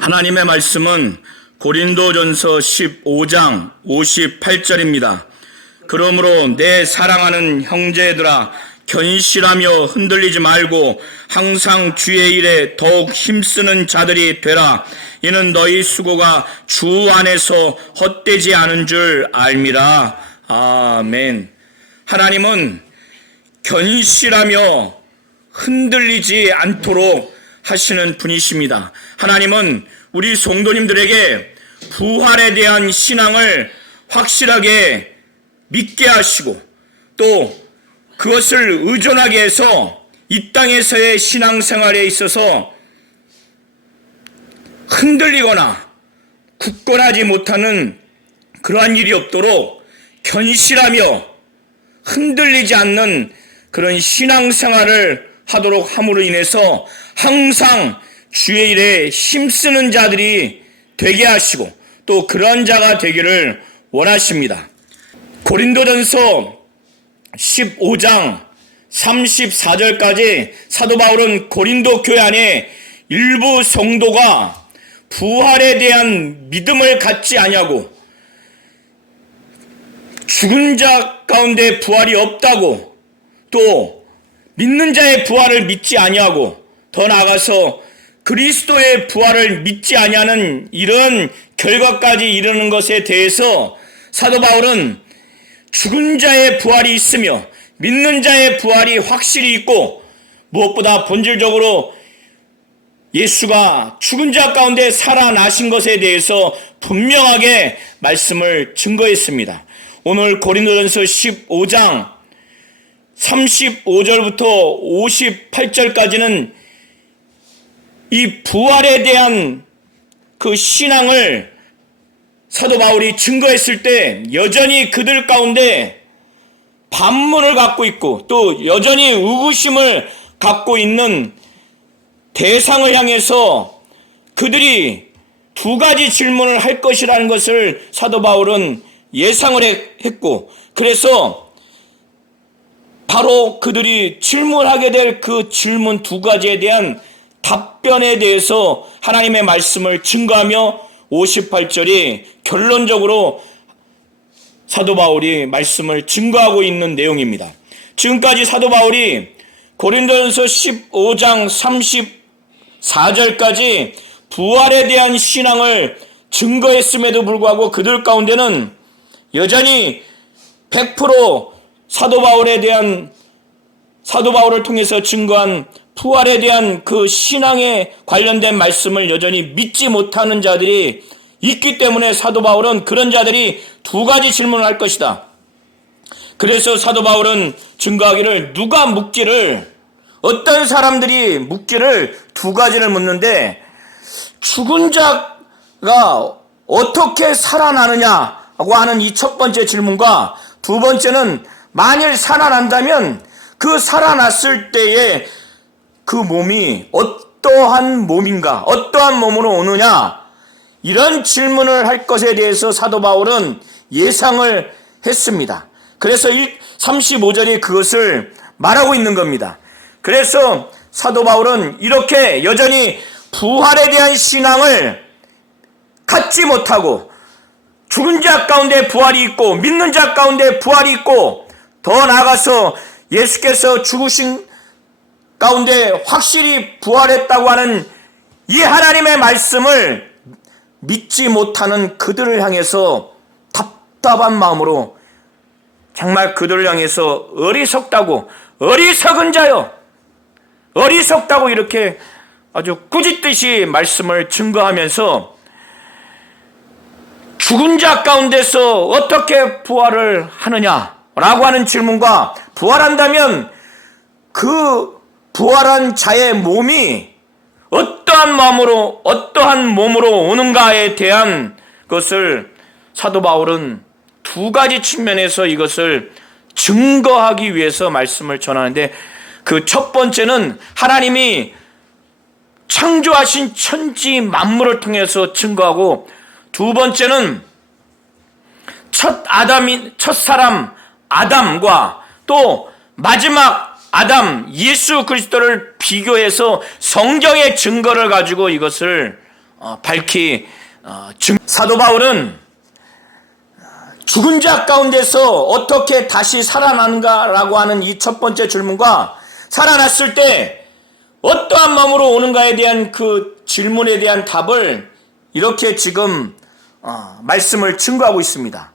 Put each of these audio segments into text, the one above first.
하나님의 말씀은 고린도전서 15장 58절입니다. 그러므로 내 사랑하는 형제들아 견실하며 흔들리지 말고 항상 주의 일에 더욱 힘쓰는 자들이 되라. 이는 너희 수고가 주 안에서 헛되지 않은 줄 알미라. 아멘. 하나님은 견실하며 흔들리지 않도록 하시는 분이십니다. 하나님은 우리 성도님들에게 부활에 대한 신앙을 확실하게 믿게 하시고 또 그것을 의존하게 해서 이 땅에서의 신앙생활에 있어서 흔들리거나 굳건하지 못하는 그러한 일이 없도록 견실하며 흔들리지 않는 그런 신앙생활을 하도록 함으로 인해서 항상 주의 일에 힘쓰는 자들이 되게 하시고 또 그런 자가 되기를 원하십니다. 고린도전서 15장 34절까지 사도 바울은 고린도 교회 안에 일부 성도가 부활에 대한 믿음을 갖지 아니하고 죽은 자 가운데 부활이 없다고 또 믿는 자의 부활을 믿지 아니하고 더 나아가서 그리스도의 부활을 믿지 아니하는 이런 결과까지 이르는 것에 대해서 사도 바울은 죽은 자의 부활이 있으며 믿는 자의 부활이 확실히 있고 무엇보다 본질적으로 예수가 죽은 자 가운데 살아나신 것에 대해서 분명하게 말씀을 증거했습니다. 오늘 고린도전서 15장 35절부터 58절까지는 이 부활에 대한 그 신앙을 사도 바울이 증거했을 때 여전히 그들 가운데 반문을 갖고 있고 또 여전히 의구심을 갖고 있는 대상을 향해서 그들이 두 가지 질문을 할 것이라는 것을 사도 바울은 예상을 했고 그래서 바로 그들이 질문하게 될 그 질문 두 가지에 대한 답변에 대해서 하나님의 말씀을 증거하며 58절이 결론적으로 사도 바울이 말씀을 증거하고 있는 내용입니다. 지금까지 사도 바울이 고린도전서 15장 34절까지 부활에 대한 신앙을 증거했음에도 불구하고 그들 가운데는 여전히 100% 사도 바울을 통해서 증거한 부활에 대한 그 신앙에 관련된 말씀을 여전히 믿지 못하는 자들이 있기 때문에 사도 바울은 그런 자들이 두 가지 질문을 할 것이다. 그래서 사도 바울은 증거하기를 누가 묻기를 어떤 사람들이 묻기를 두 가지를 묻는데 죽은 자가 어떻게 살아나느냐고 하는 이 첫 번째 질문과 두 번째는 만일 살아난다면 그 살아났을 때에 그 몸이 어떠한 몸인가, 어떠한 몸으로 오느냐 이런 질문을 할 것에 대해서 사도 바울은 예상을 했습니다. 그래서 35절이 그것을 말하고 있는 겁니다. 그래서 사도 바울은 이렇게 여전히 부활에 대한 신앙을 갖지 못하고 죽은 자 가운데 부활이 있고 믿는 자 가운데 부활이 있고 더 나아가서 예수께서 죽으신 가운데 확실히 부활했다고 하는 이 하나님의 말씀을 믿지 못하는 그들을 향해서 답답한 마음으로 정말 그들을 향해서 어리석은 자여 어리석다고 이렇게 아주 꾸짖듯이 말씀을 증거하면서 죽은 자 가운데서 어떻게 부활을 하느냐라고 하는 질문과 부활한다면 그 부활한 자의 몸이 어떠한 몸으로 오는가에 대한 것을 사도 바울은 두 가지 측면에서 이것을 증거하기 위해서 말씀을 전하는데 그 첫 번째는 하나님이 창조하신 천지 만물을 통해서 증거하고 두 번째는 첫 사람 아담과 또 마지막 아담 예수 그리스도를 비교해서 성경의 증거를 가지고 이것을 밝히 사도 바울은 죽은 자 가운데서 어떻게 다시 살아나는가라고 하는 이 첫 번째 질문과 살아났을 때 어떠한 마음으로 오는가에 대한 그 질문에 대한 답을 이렇게 지금 말씀을 증거하고 있습니다.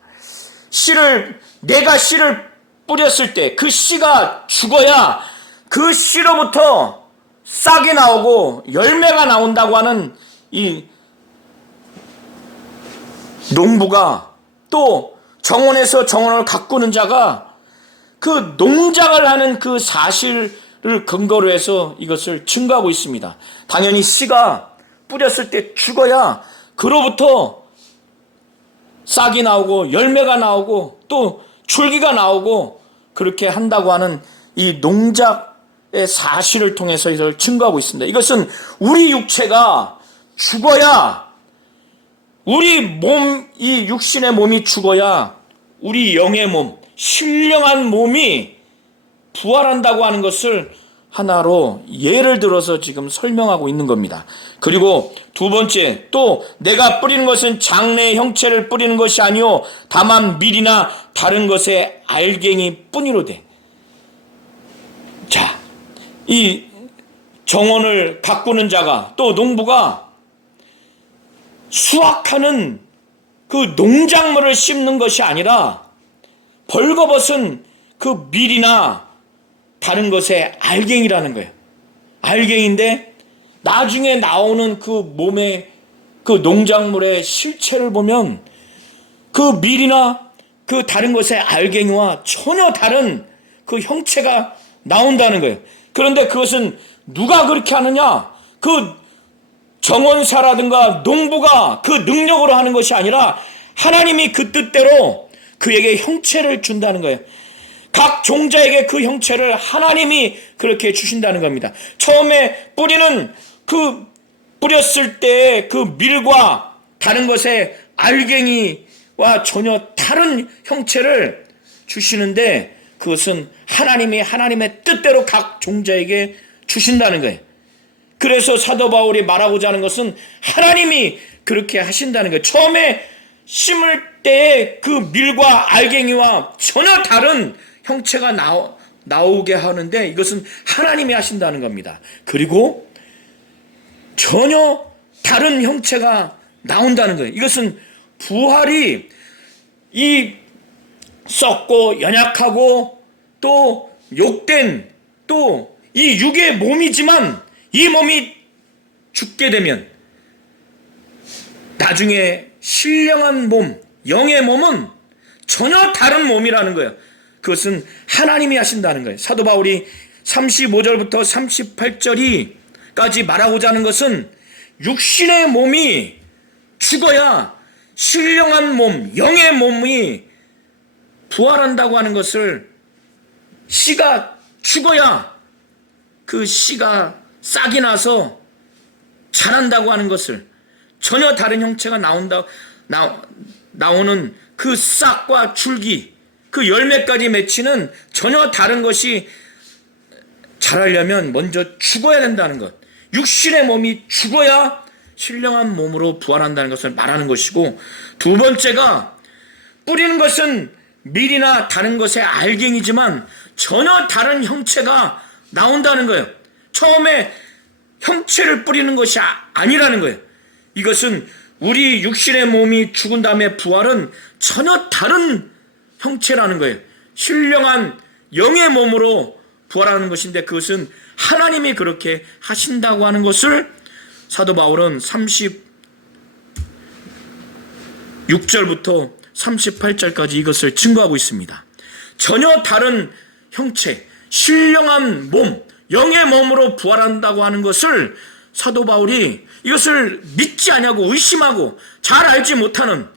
내가 씨를 뿌렸을 때 그 씨가 죽어야 그 씨로부터 싹이 나오고 열매가 나온다고 하는 이 농부가, 또 정원에서 정원을 가꾸는 자가 그 농장을 하는 그 사실을 근거로 해서 이것을 증거하고 있습니다. 당연히 씨가 뿌렸을 때 죽어야 그로부터 싹이 나오고 열매가 나오고 또 줄기가 나오고 그렇게 한다고 하는 이 농작의 사실을 통해서 이걸 증거하고 있습니다. 이것은 우리 육체가 죽어야, 우리 몸, 이 육신의 몸이 죽어야 우리 영의 몸, 신령한 몸이 부활한다고 하는 것을 하나로 예를 들어서 지금 설명하고 있는 겁니다. 그리고 두 번째, 또 내가 뿌리는 것은 장래의 형체를 뿌리는 것이 아니요 다만 밀이나 다른 것의 알갱이 뿐이로되. 자, 이 정원을 가꾸는 자가, 또 농부가 수확하는 그 농작물을 심는 것이 아니라 벌거벗은 그 밀이나 다른 것의 알갱이라는 거예요. 알갱인데 나중에 나오는 그 몸의 그 농작물의 실체를 보면 그 밀이나 그 다른 것의 알갱이와 전혀 다른 그 형체가 나온다는 거예요. 그런데 그것은 누가 그렇게 하느냐? 그 정원사라든가 농부가 그 능력으로 하는 것이 아니라 하나님이 그 뜻대로 그에게 형체를 준다는 거예요. 각 종자에게 그 형체를 하나님이 그렇게 주신다는 겁니다. 처음에 뿌렸을 때의 그 밀과 다른 것의 알갱이와 전혀 다른 형체를 주시는데 그것은 하나님의 뜻대로 각 종자에게 주신다는 거예요. 그래서 사도 바울이 말하고자 하는 것은 하나님이 그렇게 하신다는 거예요. 처음에 심을 때의 그 밀과 알갱이와 전혀 다른 형체가 나오게 하는데 이것은 하나님이 하신다는 겁니다. 그리고 전혀 다른 형체가 나온다는 거예요. 이것은 부활이 이 썩고 연약하고 또 욕된 또 이 육의 몸이지만 이 몸이 죽게 되면 나중에 신령한 몸, 영의 몸은 전혀 다른 몸이라는 거예요. 그것은 하나님이 하신다는 거예요. 사도 바울이 35절부터 38절까지 말하고자 하는 것은 육신의 몸이 죽어야 신령한 몸, 영의 몸이 부활한다고 하는 것을, 씨가 죽어야 그 씨가 싹이 나서 자란다고 하는 것을, 전혀 다른 형체가 나오는 그 싹과 줄기, 그 열매까지 맺히는 전혀 다른 것이 자라려면 먼저 죽어야 된다는 것. 육신의 몸이 죽어야 신령한 몸으로 부활한다는 것을 말하는 것이고, 두 번째가 뿌리는 것은 밀이나 다른 것의 알갱이지만 전혀 다른 형체가 나온다는 거예요. 처음에 형체를 뿌리는 것이 아니라는 거예요. 이것은 우리 육신의 몸이 죽은 다음에 부활은 전혀 다른 형체라는 거예요. 신령한 영의 몸으로 부활하는 것인데 그것은 하나님이 그렇게 하신다고 하는 것을 사도 바울은 36절부터 38절까지 이것을 증거하고 있습니다. 전혀 다른 형체, 신령한 몸, 영의 몸으로 부활한다고 하는 것을 사도 바울이 이것을 믿지 않냐고 의심하고 잘 알지 못하는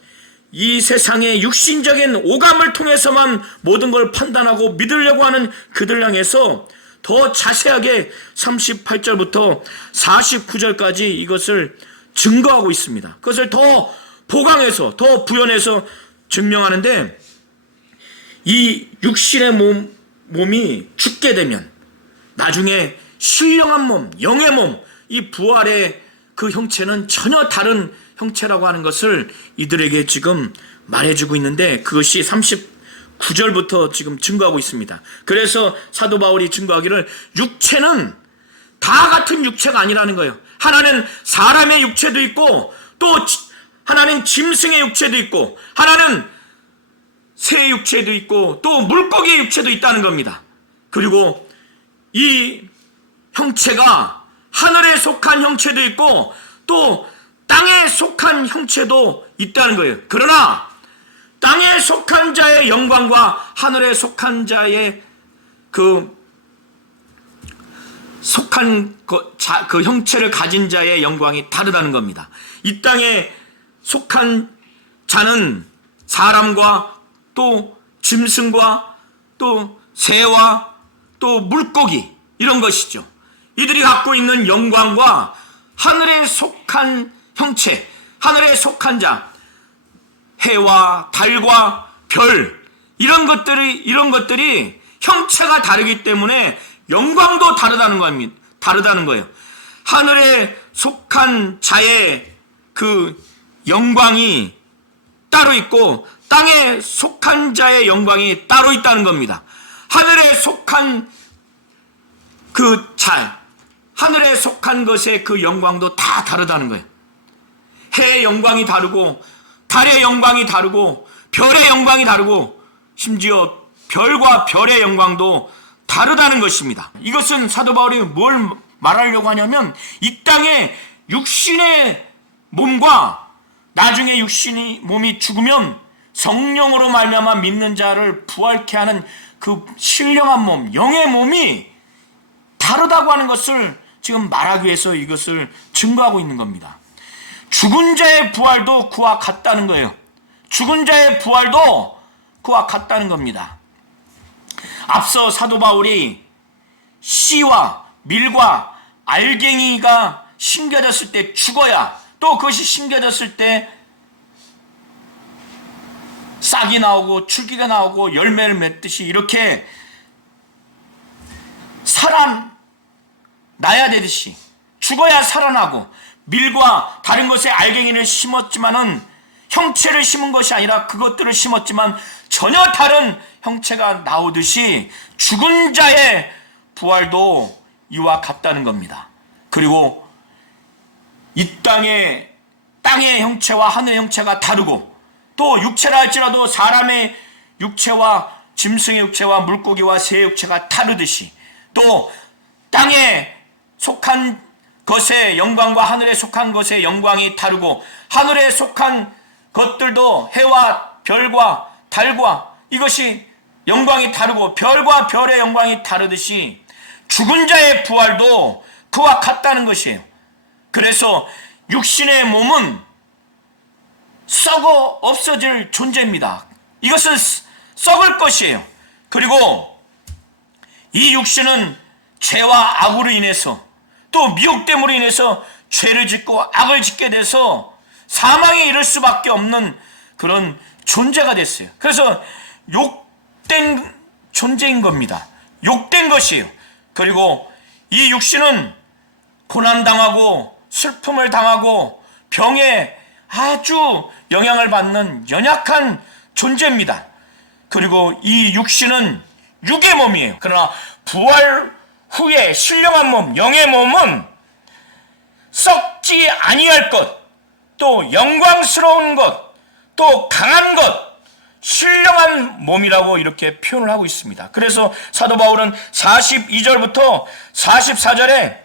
이 세상의 육신적인 오감을 통해서만 모든 걸 판단하고 믿으려고 하는 그들 향해서 더 자세하게 38절부터 49절까지 이것을 증거하고 있습니다. 그것을 더 보강해서 더 부연해서 증명하는데, 이 육신의 몸이 죽게 되면 나중에 신령한 몸, 영의 몸, 이 부활의 그 형체는 전혀 다른 형체라고 하는 것을 이들에게 지금 말해주고 있는데, 그것이 39절부터 지금 증거하고 있습니다. 그래서 사도 바울이 증거하기를 육체는 다 같은 육체가 아니라는 거예요. 하나는 사람의 육체도 있고, 또 하나는 짐승의 육체도 있고, 하나는 새 육체도 있고, 또 물고기의 육체도 있다는 겁니다. 그리고 이 형체가 하늘에 속한 형체도 있고, 또 땅에 속한 형체도 있다는 거예요. 그러나 땅에 속한 자의 영광과 하늘에 속한 자의 그 형체를 가진 자의 영광이 다르다는 겁니다. 이 땅에 속한 자는 사람과 또 짐승과 또 새와 또 물고기, 이런 것이죠. 이들이 갖고 있는 영광과 하늘에 속한 형체, 하늘에 속한 자, 해와 달과 별, 이런 것들이 형체가 다르기 때문에 영광도 다르다는 거예요. 하늘에 속한 자의 그 영광이 따로 있고, 땅에 속한 자의 영광이 따로 있다는 겁니다. 하늘에 속한 그 자, 하늘에 속한 것의 그 영광도 다 다르다는 거예요. 해의 영광이 다르고, 달의 영광이 다르고, 별의 영광이 다르고, 심지어 별과 별의 영광도 다르다는 것입니다. 이것은 사도 바울이 뭘 말하려고 하냐면, 이 땅에 육신의 몸과 나중에 육신이 몸이 죽으면 성령으로 말미암아 믿는 자를 부활케 하는 그 신령한 몸, 영의 몸이 다르다고 하는 것을 지금 말하기 위해서 이것을 증거하고 있는 겁니다. 죽은 자의 부활도 그와 같다는 거예요. 죽은 자의 부활도 그와 같다는 겁니다. 앞서 사도 바울이 씨와 밀과 알갱이가 심겨졌을 때 죽어야, 또 그것이 심겨졌을 때 싹이 나오고 줄기가 나오고 열매를 맺듯이 이렇게 살아나야 되듯이, 죽어야 살아나고, 밀과 다른 것에 알갱이를 심었지만은 형체를 심은 것이 아니라 그것들을 심었지만 전혀 다른 형체가 나오듯이 죽은 자의 부활도 이와 같다는 겁니다. 그리고 이 땅의 형체와 하늘의 형체가 다르고, 또 육체라 할지라도 사람의 육체와 짐승의 육체와 물고기와 새의 육체가 다르듯이, 또 땅에 속한 것의 영광과 하늘에 속한 것의 영광이 다르고, 하늘에 속한 것들도 해와 별과 달과 이것이 영광이 다르고, 별과 별의 영광이 다르듯이 죽은 자의 부활도 그와 같다는 것이에요. 그래서 육신의 몸은 썩어 없어질 존재입니다. 이것은 썩을 것이에요. 그리고 이 육신은 죄와 악으로 인해서, 또 미혹됨으로 인해서 죄를 짓고 악을 짓게 돼서 사망에 이를 수밖에 없는 그런 존재가 됐어요. 그래서 욕된 존재인 겁니다. 욕된 것이에요. 그리고 이 육신은 고난당하고 슬픔을 당하고 병에 아주 영향을 받는 연약한 존재입니다. 그리고 이 육신은 육의 몸이에요. 그러나 부활 후에 신령한 몸, 영의 몸은 썩지 아니할 것, 또 영광스러운 것, 또 강한 것, 신령한 몸이라고 이렇게 표현을 하고 있습니다. 그래서 사도 바울은 42절부터 44절에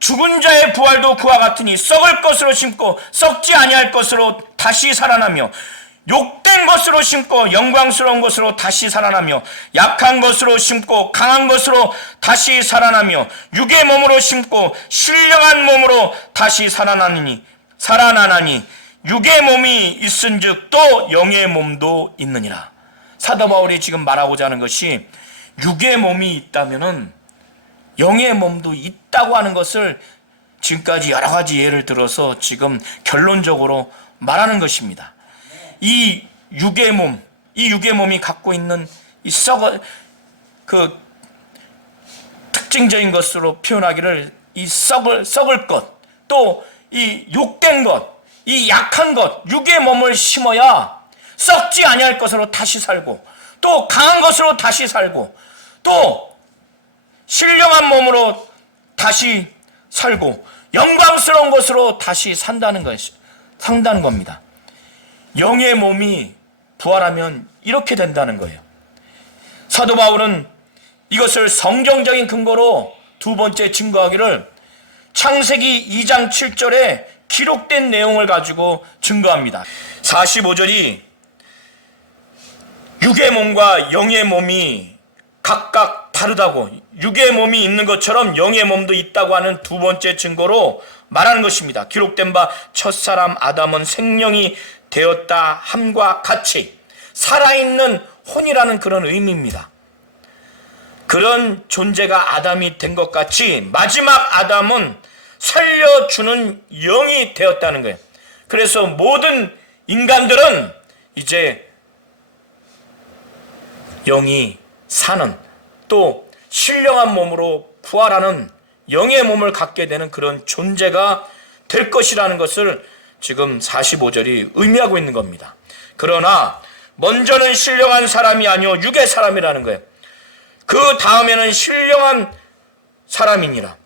죽은 자의 부활도 그와 같으니 썩을 것으로 심고 썩지 아니할 것으로 다시 살아나며, 욕된 것으로 심고 영광스러운 것으로 다시 살아나며, 약한 것으로 심고 강한 것으로 다시 살아나며, 육의 몸으로 심고 신령한 몸으로 다시 살아나니 육의 몸이 있은즉 또 영의 몸도 있느니라. 사도 바울이 지금 말하고자 하는 것이, 육의 몸이 있다면은 영의 몸도 있다고 하는 것을 지금까지 여러 가지 예를 들어서 지금 결론적으로 말하는 것입니다. 이 육의 몸이 갖고 있는 이 그 특징적인 것으로 표현하기를, 이 썩을 것, 또 이 욕된 것, 이 약한 것, 육의 몸을 심어야 썩지 아니할 것으로 다시 살고, 또 강한 것으로 다시 살고, 또 신령한 몸으로 다시 살고 영광스러운 것으로 다시 산다는 겁니다. 영의 몸이 부활하면 이렇게 된다는 거예요. 사도 바울은 이것을 성경적인 근거로 두 번째 증거하기를 창세기 2장 7절에 기록된 내용을 가지고 증거합니다. 45절이 육의 몸과 영의 몸이 각각 다르다고, 육의 몸이 있는 것처럼 영의 몸도 있다고 하는 두 번째 증거로 말하는 것입니다. 기록된 바 첫사람 아담은 생명이 되었다 함과 같이 살아있는 혼이라는 그런 의미입니다. 그런 존재가 아담이 된 것 같이 마지막 아담은 살려주는 영이 되었다는 거예요. 그래서 모든 인간들은 이제 영이 사는, 또 신령한 몸으로 부활하는 영의 몸을 갖게 되는 그런 존재가 될 것이라는 것을 지금 45절이 의미하고 있는 겁니다. 그러나 먼저는 신령한 사람이 아니요 육의 사람이라는 거예요. 그 다음에는 신령한 사람이니라.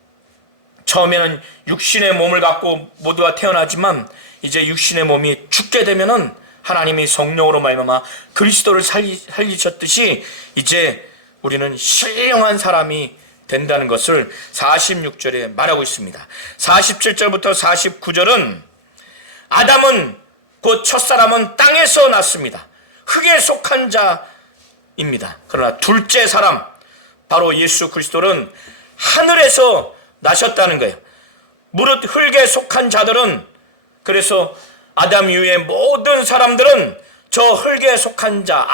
처음에는 육신의 몸을 갖고 모두가 태어나지만 이제 육신의 몸이 죽게 되면은 하나님이 성령으로 말미암아 그리스도를 살리셨듯이 이제 우리는 신령한 사람이 된다는 것을 46절에 말하고 있습니다. 47절부터 49절은 아담은 곧 첫사람은 땅에서 났습니다. 흙에 속한 자입니다. 그러나 둘째 사람 바로 예수 그리스도는 하늘에서 나셨다는 거예요. 무릇 흙에 속한 자들은, 그래서 아담 이후의 모든 사람들은 저 흙에 속한 자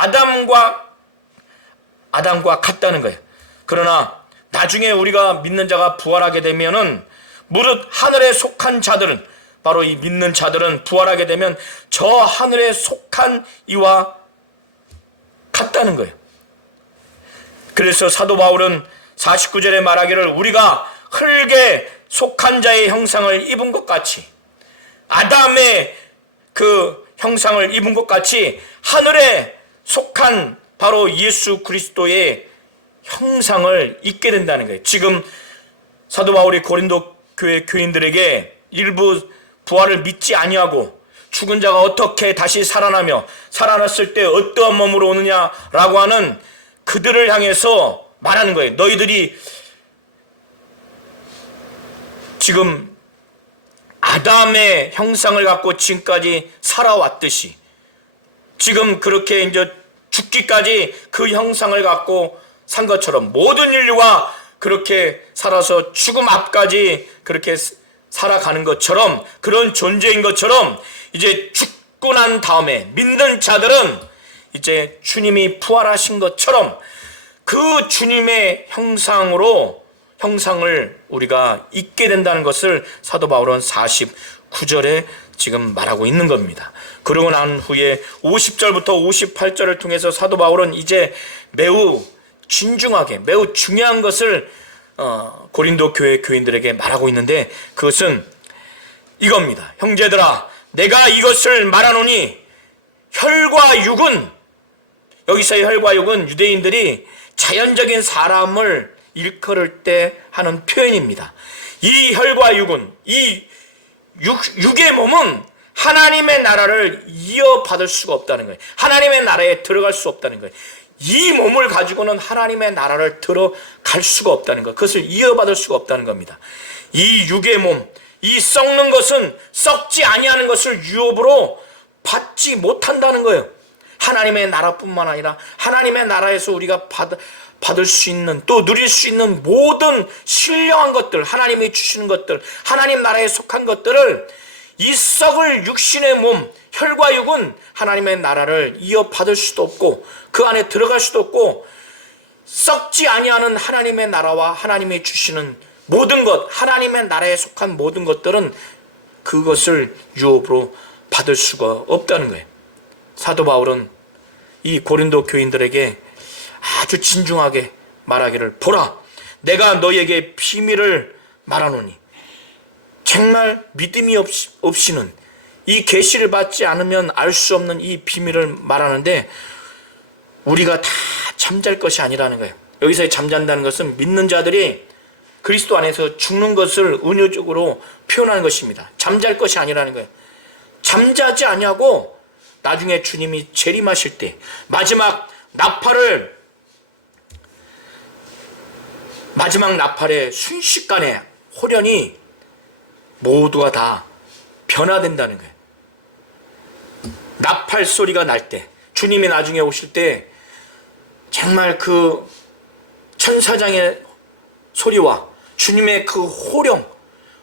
아담과 같다는 거예요. 그러나 나중에 우리가 믿는 자가 부활하게 되면은 무릇 하늘에 속한 자들은, 바로 이 믿는 자들은 부활하게 되면 저 하늘에 속한 이와 같다는 거예요. 그래서 사도 바울은 49절에 말하기를 우리가 흙에 속한 자의 형상을 입은 것 같이, 아담의 그 형상을 입은 것 같이 하늘에 속한 바로 예수 그리스도의 형상을 입게 된다는 거예요. 지금 사도 바울이 고린도 교회 교인들에게 일부 부활을 믿지 아니하고 죽은 자가 어떻게 다시 살아나며 살아났을 때 어떠한 몸으로 오느냐라고 하는 그들을 향해서 말하는 거예요. 너희들이 지금 아담의 형상을 갖고 지금까지 살아왔듯이 지금 그렇게 이제 죽기까지 그 형상을 갖고 산 것처럼 모든 인류가 그렇게 살아서 죽음 앞까지 그렇게 살아가는 것처럼, 그런 존재인 것처럼 이제 죽고 난 다음에 믿는 자들은 이제 주님이 부활하신 것처럼 그 주님의 형상을 우리가 잊게 된다는 것을 사도 바울은 49절에 지금 말하고 있는 겁니다. 그러고 난 후에 50절부터 58절을 통해서 사도 바울은 이제 매우 진중하게, 매우 중요한 것을 고린도 교회 교인들에게 말하고 있는데, 그것은 이겁니다. 형제들아, 내가 이것을 말하노니 혈과 육은, 여기서의 혈과 육은 유대인들이 자연적인 사람을 일컬을 때 하는 표현입니다. 이 혈과 육은, 이 육의 몸은 하나님의 나라를 이어받을 수가 없다는 거예요. 하나님의 나라에 들어갈 수 없다는 거예요. 이 몸을 가지고는 하나님의 나라를 들어갈 수가 없다는 것, 그것을 이어받을 수가 없다는 겁니다. 이 육의 몸, 이 썩는 것은 썩지 아니하는 것을 유업으로 받지 못한다는 거예요. 하나님의 나라뿐만 아니라 하나님의 나라에서 우리가 받을 수 있는, 또 누릴 수 있는 모든 신령한 것들, 하나님이 주시는 것들, 하나님 나라에 속한 것들을, 이 썩을 육신의 몸, 혈과 육은 하나님의 나라를 이어받을 수도 없고 그 안에 들어갈 수도 없고, 썩지 아니하는 하나님의 나라와 하나님이 주시는 모든 것, 하나님의 나라에 속한 모든 것들은 그것을 유업으로 받을 수가 없다는 거예요. 사도 바울은 이 고린도 교인들에게 아주 진중하게 말하기를, 보라, 내가 너희에게 비밀을 말하노니 정말 믿음이 없이는 이 계시를 받지 않으면 알 수 없는 이 비밀을 말하는데 우리가 다 잠잘 것이 아니라는 거예요. 여기서의 잠잔다는 것은 믿는 자들이 그리스도 안에서 죽는 것을 은유적으로 표현하는 것입니다. 잠잘 것이 아니라는 거예요. 잠자지 아니하고 나중에 주님이 재림하실 때 마지막 나팔의 순식간에 호련히 모두가 다 변화된다는 거예요. 나팔 소리가 날 때, 주님이 나중에 오실 때 정말 그 천사장의 소리와 주님의 그 호령,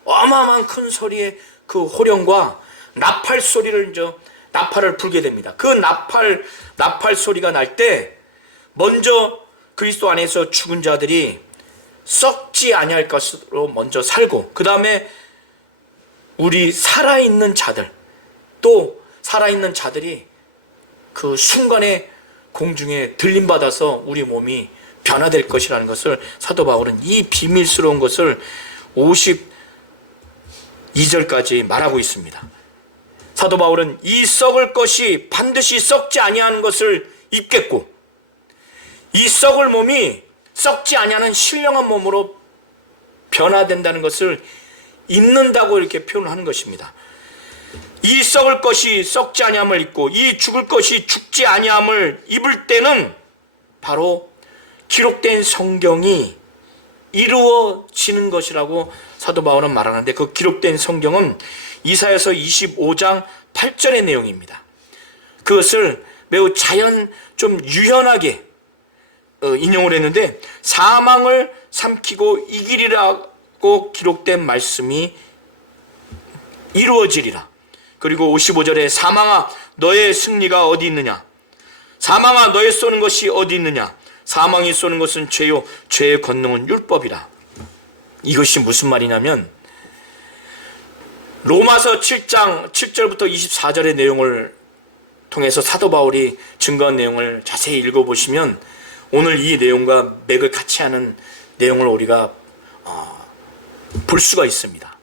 어마어마한 큰 소리의 그 호령과 나팔 소리를 나팔을 불게 됩니다. 그 나팔 소리가 날 때 먼저 그리스도 안에서 죽은 자들이 썩지 아니할 것으로 먼저 살고, 그 다음에 우리 살아있는 자들이 그 순간에 공중에 들림받아서 우리 몸이 변화될 것이라는 것을 사도 바울은 이 비밀스러운 것을 52절까지 말하고 있습니다. 사도 바울은 이 썩을 것이 반드시 썩지 아니하는 것을 입겠고, 이 썩을 몸이 썩지 아니하는 신령한 몸으로 변화된다는 것을 입는다고 이렇게 표현하는 것입니다. 이 썩을 것이 썩지 아니함을 입고 이 죽을 것이 죽지 아니함을 입을 때는 바로 기록된 성경이 이루어지는 것이라고 사도 바울은 말하는데, 그 기록된 성경은 이사야서 25장 8절의 내용입니다. 그것을 매우 좀 유연하게 인용을 했는데, 사망을 삼키고 이기리라고 기록된 말씀이 이루어지리라. 그리고 55절에 사망아 너의 승리가 어디 있느냐, 사망아 너의 쏘는 것이 어디 있느냐, 사망이 쏘는 것은 죄요 죄의 권능은 율법이라. 이것이 무슨 말이냐면 로마서 7장 7절부터 24절의 내용을 통해서 사도 바울이 증거한 내용을 자세히 읽어보시면 오늘 이 내용과 맥을 같이 하는 내용을 우리가 볼 수가 있습니다.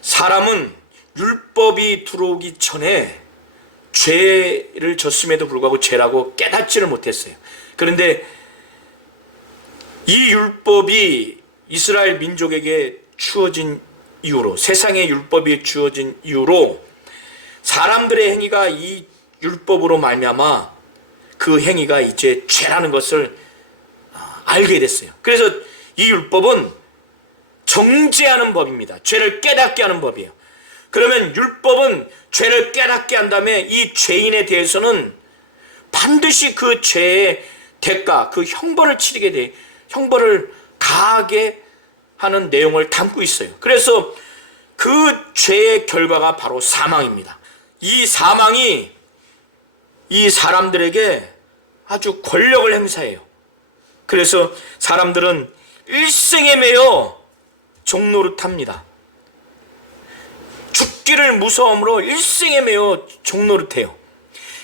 사람은 율법이 들어오기 전에 죄를 졌음에도 불구하고 죄라고 깨닫지를 못했어요. 그런데 이 율법이 이스라엘 민족에게 주어진 이후로, 세상에 율법이 주어진 이후로 사람들의 행위가 이 율법으로 말미암아 그 행위가 이제 죄라는 것을 알게 됐어요. 그래서 이 율법은 정죄하는 법입니다. 죄를 깨닫게 하는 법이에요. 그러면 율법은 죄를 깨닫게 한 다음에 이 죄인에 대해서는 반드시 그 죄의 대가, 그 형벌을 치르게 돼, 형벌을 가하게 하는 내용을 담고 있어요. 그래서 그 죄의 결과가 바로 사망입니다. 이 사망이 이 사람들에게 아주 권력을 행사해요. 그래서 사람들은 일생에 매여 종노릇합니다. 죽기를 무서움으로 일생에 매여 종노릇해요.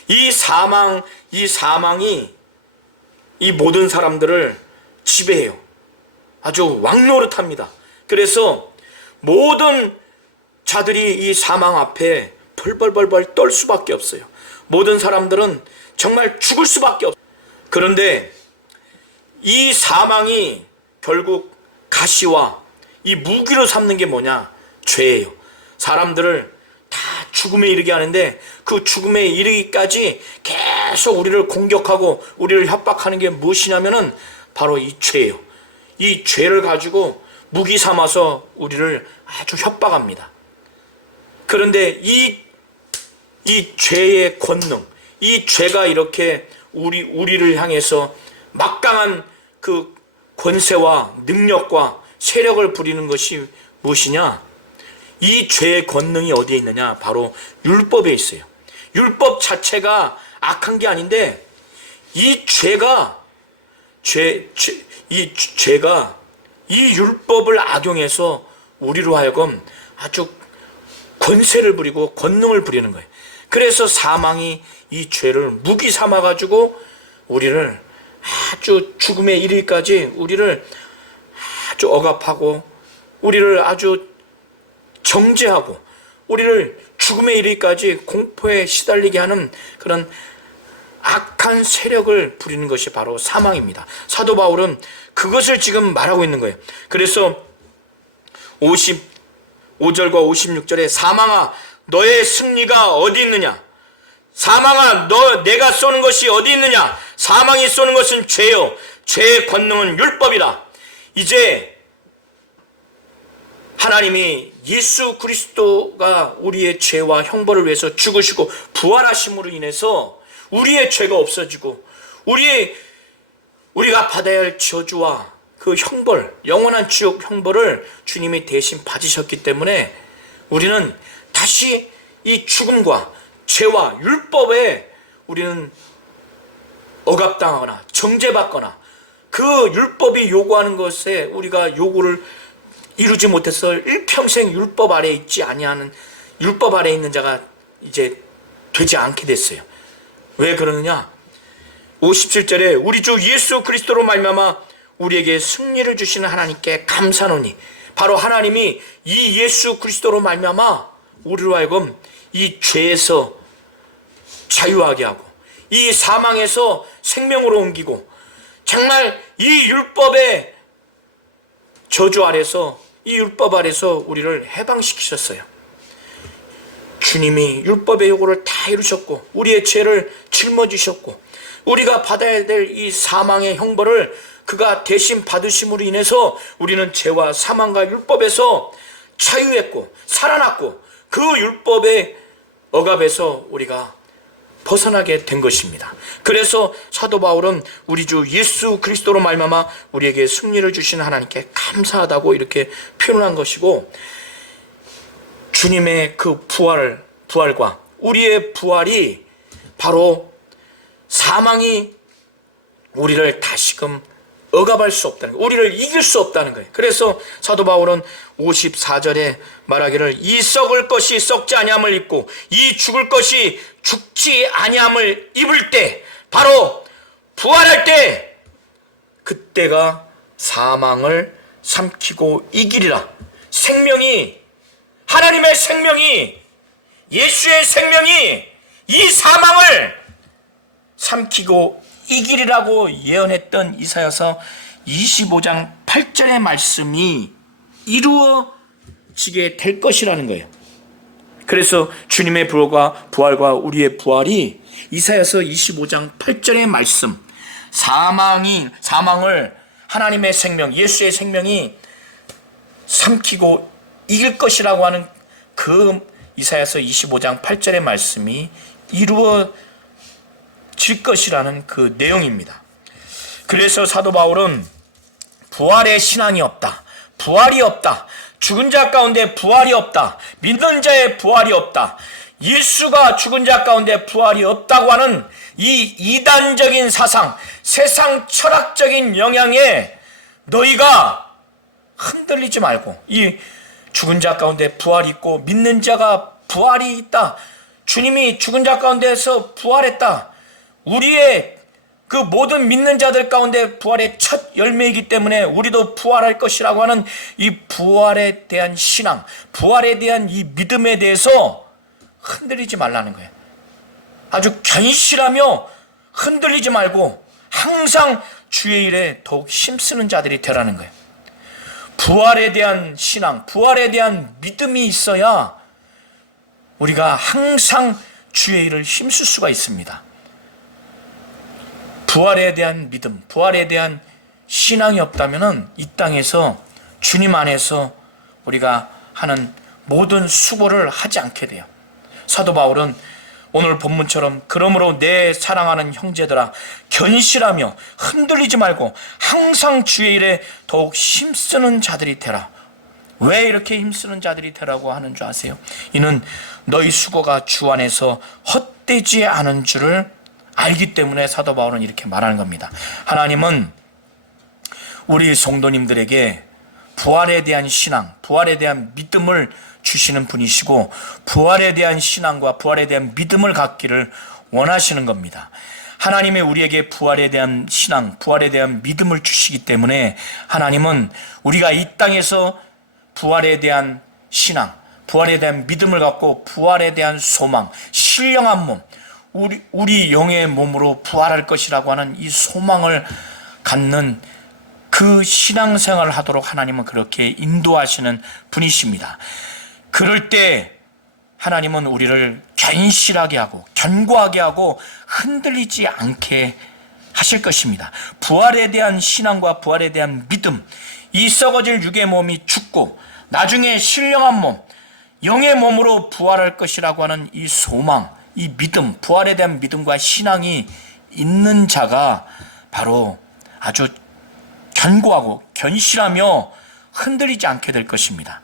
이 사망이 이 모든 사람들을 지배해요. 아주 왕노릇합니다. 그래서 모든 자들이 이 사망 앞에 벌벌벌벌 떨 수밖에 없어요. 모든 사람들은 정말 죽을 수밖에 없어요. 그런데 이 사망이 결국 가시와 이 무기로 삼는 게 뭐냐? 죄예요. 사람들을 다 죽음에 이르게 하는데, 그 죽음에 이르기까지 계속 우리를 공격하고 우리를 협박하는 게 무엇이냐면은 바로 이 죄예요. 이 죄를 가지고 무기 삼아서 우리를 아주 협박합니다. 그런데 이 죄의 권능, 이 죄가 이렇게 우리를 향해서 막강한 그 권세와 능력과 세력을 부리는 것이 무엇이냐? 이 죄의 권능이 어디에 있느냐? 바로 율법에 있어요. 율법 자체가 악한 게 아닌데 이 죄가 이 율법을 악용해서 우리로 하여금 아주 권세를 부리고 권능을 부리는 거예요. 그래서 사망이 이 죄를 무기 삼아 가지고 우리를 아주 죽음에 이르기까지 우리를 아주 억압하고 우리를 아주 정죄하고 우리를 죽음에 이르기까지 공포에 시달리게 하는 그런 악한 세력을 부리는 것이 바로 사망입니다. 사도 바울은 그것을 지금 말하고 있는 거예요. 그래서 55절과 56절에 사망아 너의 승리가 어디 있느냐? 사망아 내가 쏘는 것이 어디 있느냐? 사망이 쏘는 것은 죄요 죄의 권능은 율법이라. 이제 하나님이 예수 그리스도가 우리의 죄와 형벌을 위해서 죽으시고 부활하심으로 인해서 우리의 죄가 없어지고 우리가 받아야 할 저주와 그 형벌, 영원한 지옥 형벌을 주님이 대신 받으셨기 때문에 우리는 다시 이 죽음과 죄와 율법에 우리는 억압당하거나 정죄받거나 그 율법이 요구하는 것에 우리가 요구를 이루지 못해서 일평생 율법 아래에 있지 아니하는 율법 아래에 있는 자가 이제 되지 않게 됐어요. 왜 그러느냐? 57절에 우리 주 예수 그리스도로 말미암아 우리에게 승리를 주시는 하나님께 감사노니, 바로 하나님이 이 예수 그리스도로 말미암아 우리로 하여금 이 죄에서 자유하게 하고 이 사망에서 생명으로 옮기고 정말 이 율법의 저주 아래서 이 율법 아래서 우리를 해방시키셨어요. 주님이 율법의 요구를 다 이루셨고 우리의 죄를 짊어지셨고 우리가 받아야 될 이 사망의 형벌을 그가 대신 받으심으로 인해서 우리는 죄와 사망과 율법에서 자유했고 살아났고 그 율법의 억압에서 우리가 벗어나게 된 것입니다. 그래서 사도 바울은 우리 주 예수 그리스도로 말미암아 우리에게 승리를 주신 하나님께 감사하다고 이렇게 표현한 것이고, 주님의 그 부활과 우리의 부활이 바로 사망이 우리를 다시금 억압할 수 없다는 거예요. 우리를 이길 수 없다는 거예요. 그래서 사도 바울은 54절에 말하기를 이 썩을 것이 썩지 아니함을 입고 이 죽을 것이 죽지 아니함을 입을 때, 바로 부활할 때, 그때가 사망을 삼키고 이기리라. 생명이, 하나님의 생명이, 예수의 생명이 이 사망을 삼키고 이기리라고 예언했던 이사야서 25장 8절의 말씀이 이루어지게 될 것이라는 거예요. 그래서 주님의 부활과 우리의 부활이 이사야서 25장 8절의 말씀, 사망을 하나님의 생명, 예수의 생명이 삼키고 이길 것이라고 하는 그 이사야서 25장 8절의 말씀이 이루어질 것이라는 그 내용입니다. 그래서 사도 바울은 부활의 신앙이 없다, 부활이 없다, 죽은 자 가운데 부활이 없다, 믿는 자의 부활이 없다, 예수가 죽은 자 가운데 부활이 없다고 하는 이 이단적인 사상, 세상 철학적인 영향에 너희가 흔들리지 말고, 이 죽은 자 가운데 부활이 있고 믿는 자가 부활이 있다, 주님이 죽은 자 가운데서 부활했다, 우리의 그 모든 믿는 자들 가운데 부활의 첫 열매이기 때문에 우리도 부활할 것이라고 하는 이 부활에 대한 신앙, 부활에 대한 이 믿음에 대해서 흔들리지 말라는 거예요. 아주 견실하며 흔들리지 말고 항상 주의 일에 더욱 힘쓰는 자들이 되라는 거예요. 부활에 대한 신앙, 부활에 대한 믿음이 있어야 우리가 항상 주의 일을 힘쓸 수가 있습니다. 부활에 대한 믿음, 부활에 대한 신앙이 없다면 이 땅에서 주님 안에서 우리가 하는 모든 수고를 하지 않게 돼요. 사도 바울은 오늘 본문처럼 그러므로 내 사랑하는 형제들아 견실하며 흔들리지 말고 항상 주의 일에 더욱 힘쓰는 자들이 되라. 왜 이렇게 힘쓰는 자들이 되라고 하는 줄 아세요? 이는 너희 수고가 주 안에서 헛되지 않은 줄을 알기 때문에 사도 바울은 이렇게 말하는 겁니다. 하나님은 우리 성도님들에게 부활에 대한 신앙, 부활에 대한 믿음을 주시는 분이시고 부활에 대한 신앙과 부활에 대한 믿음을 갖기를 원하시는 겁니다. 하나님이 우리에게 부활에 대한 신앙, 부활에 대한 믿음을 주시기 때문에 하나님은 우리가 이 땅에서 부활에 대한 신앙, 부활에 대한 믿음을 갖고 부활에 대한 소망, 신령한 몸, 우리 영의 몸으로 부활할 것이라고 하는 이 소망을 갖는 그 신앙생활을 하도록 하나님은 그렇게 인도하시는 분이십니다. 그럴 때 하나님은 우리를 견실하게 하고 견고하게 하고 흔들리지 않게 하실 것입니다. 부활에 대한 신앙과 부활에 대한 믿음, 이 썩어질 육의 몸이 죽고 나중에 신령한 몸, 영의 몸으로 부활할 것이라고 하는 이 소망, 이 믿음, 부활에 대한 믿음과 신앙이 있는 자가 바로 아주 견고하고 견실하며 흔들리지 않게 될 것입니다.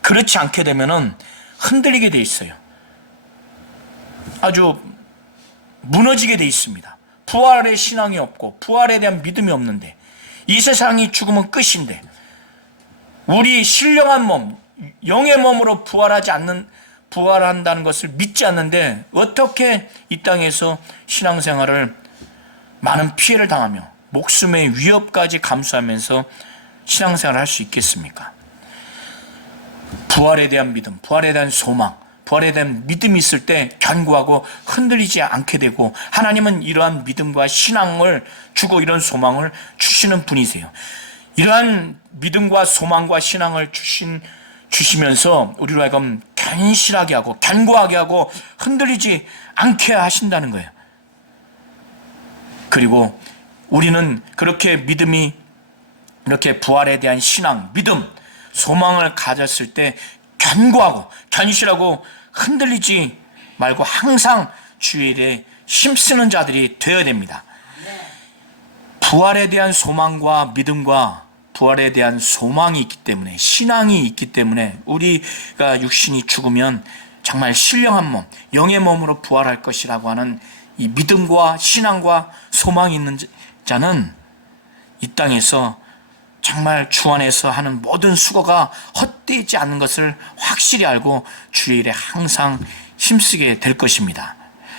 그렇지 않게 되면은 흔들리게 돼 있어요. 아주 무너지게 돼 있습니다. 부활의 신앙이 없고 부활에 대한 믿음이 없는데, 이 세상이 죽으면 끝인데 우리 신령한 몸, 영의 몸으로 부활한다는 것을 믿지 않는데 어떻게 이 땅에서 신앙생활을 많은 피해를 당하며 목숨의 위협까지 감수하면서 신앙생활을 할 수 있겠습니까? 부활에 대한 믿음, 부활에 대한 소망, 부활에 대한 믿음이 있을 때 견고하고 흔들리지 않게 되고, 하나님은 이러한 믿음과 신앙을 주고 이런 소망을 주시는 분이세요. 이러한 믿음과 소망과 신앙을 주시면서 우리로 하여금 견실하게 하고 견고하게 하고 흔들리지 않게 하신다는 거예요. 그리고 우리는 그렇게 믿음이, 이렇게 부활에 대한 신앙, 믿음, 소망을 가졌을 때 견고하고 견실하고 흔들리지 말고 항상 주의 일에 힘쓰는 자들이 되어야 됩니다. 부활에 대한 소망과 믿음과 부활에 대한 소망이 있기 때문에, 신앙이 있기 때문에 우리가 육신이 죽으면 정말 신령한 몸, 영의 몸으로 부활할 것이라고 하는 이 믿음과 신앙과 소망이 있는 자는 이 땅에서 정말 주 안에서 하는 모든 수고가 헛되지 않는 것을 확실히 알고 주의 일에 항상 힘쓰게 될 것입니다.